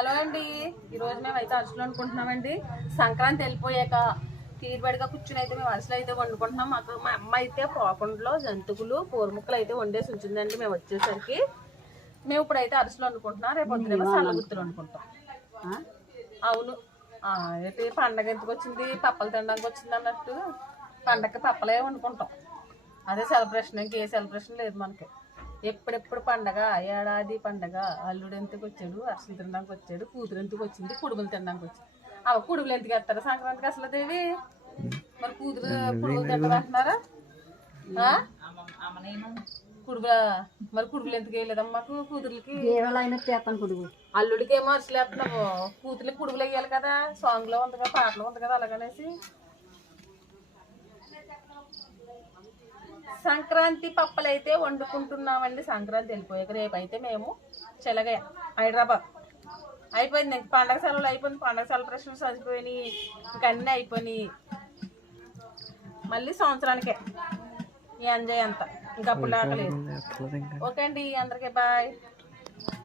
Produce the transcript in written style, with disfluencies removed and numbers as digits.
Hello అండి, ఈరోజు మేము అయితే అరుసులు వండుకుంటున్నామండి. సంక్రాంతి వెళ్ళిపోయాక తీరుబడిగా కూర్చుని అయితే మేము అరుసులు అయితే వండుకుంటున్నాం. మాకు మా అమ్మ అయితే పోకుండలో జంతువులు కూరముక్కలు అయితే వండేసి ఉంచిందండి. మేము వచ్చేసరికి మేము ఇప్పుడైతే అరుసులు వండుకుంటున్నాం. రేపు పొద్దున సల్లగుత్తులు వండుకుంటాం. అవును, అయితే పండగ ఎందుకు వచ్చింది, పప్పలు తినడానికి వచ్చింది అన్నట్టు పండగకి పప్పలే వండుకుంటాం. అదే సెలబ్రేషన్, ఇంకే సెలబ్రేషన్ లేదు మనకి. ఎప్పుడెప్పుడు పండగ, ఏడాది పండగ. అల్లుడు ఎందుకు వచ్చాడు, అర్సలు తినడానికి వచ్చాడు, కూతురు ఎందుకు వచ్చింది, కుడుములు తినడానికి వచ్చింది. కుడుములు ఎందుకు వేస్తారు సంక్రాంతికి అసలు దేవి? మరి కూతురు కుడుములు తింటారు అంటున్నారా? కుడుముల మరి కుడుములు ఎందుకు వేయలేదమ్మా మాకు కూతుర్లకి? అల్లుడికి ఏమో అరిసెలు వేస్తున్నాము, కూతుర్లకి కుడుములు వేయాలి కదా. సాంగ్ లో ఉంది కదా, పాటలో ఉంది కదా, అలాగనేసి సంక్రాంతి పప్పలు అయితే వండుకుంటున్నామండి. సంక్రాంతి వెళ్ళిపోయాక రేపు అయితే మేము చెలగ హైదరాబాద్ అయిపోయింది. ఇంక పండగ సెలవులు అయిపోయింది, పండగ సెలబ్రేషన్స్ అయిపోయినాయి, ఇంక అన్నీ అయిపోయినాయి. మళ్ళీ సంవత్సరానికే ఈ ఎంజాయ్ అంతా, ఇంకప్పుడు దాకా లేదు. ఓకే అండి, అందరికీ బాయ్.